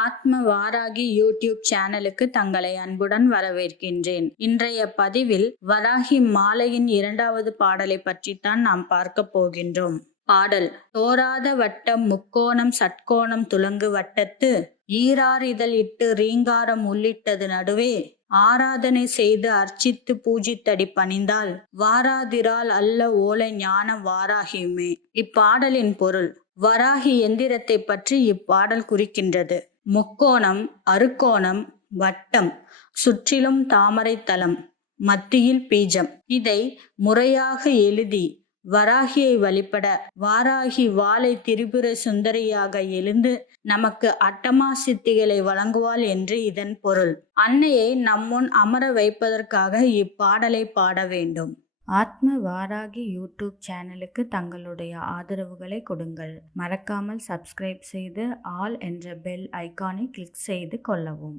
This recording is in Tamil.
ஆத்ம வாராகி யூடியூப் சேனலுக்கு தங்களை அன்புடன் வரவேற்கின்றேன். இன்றைய பதிவில் வராகி மாலையின் 2வது பாடலை பற்றித்தான் நாம் பார்க்க போகின்றோம். பாடல்: தோராத வட்டம் முக்கோணம் சட்கோணம் துலங்கு வட்டத்து ஈரார் இதழ் இட்டு ரீங்காரம் உள்ளிட்டது நடுவே ஆராதனை செய்து அர்ச்சித்து பூஜித்தடி பணிந்தால் வாராதிரால் அல்ல ஓலை ஞான வாராகியுமே. இப்பாடலின் பொருள்: வராகி எந்திரத்தை பற்றி இப்பாடல் குறிக்கின்றது. முக்கோணம், அறுகோணம், வட்டம், சுற்றிலும் தாமரை தலம், மத்தியில் பீஜம். இதை முறையாக எழுதி வராகியை வழிபட வாராகி வாளை திரிபுர சுந்தரியாக எழுந்து நமக்கு அட்டமா சித்திகளை வழங்குவாள் என்று இதன் பொருள். அன்னையை நம்முன் அமர வைப்பதற்காக இப்பாடலை பாட வேண்டும். ஆத்ம வாராகி யூடியூப் சேனலுக்கு தங்களுடைய ஆதரவுகளை கொடுங்கள். மறக்காமல் சப்ஸ்கிரைப் செய்து ஆல் என்ற பெல் ஐகானை கிளிக் செய்து கொள்ளவும்.